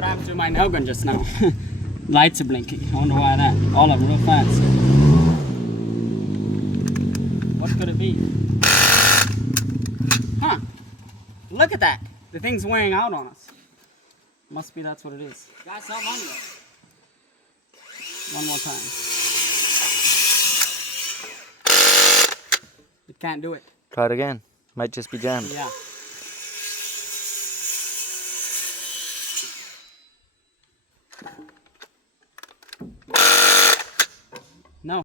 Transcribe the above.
what happened to my nail gun just now. Lights are blinking. I wonder why that. All of them real fast. What could it be? Huh. Look at that. The thing's wearing out on us. Must be that's what it is. Guys, help on it. One more time. It can't do it. Try it again. Might just be jammed. Yeah.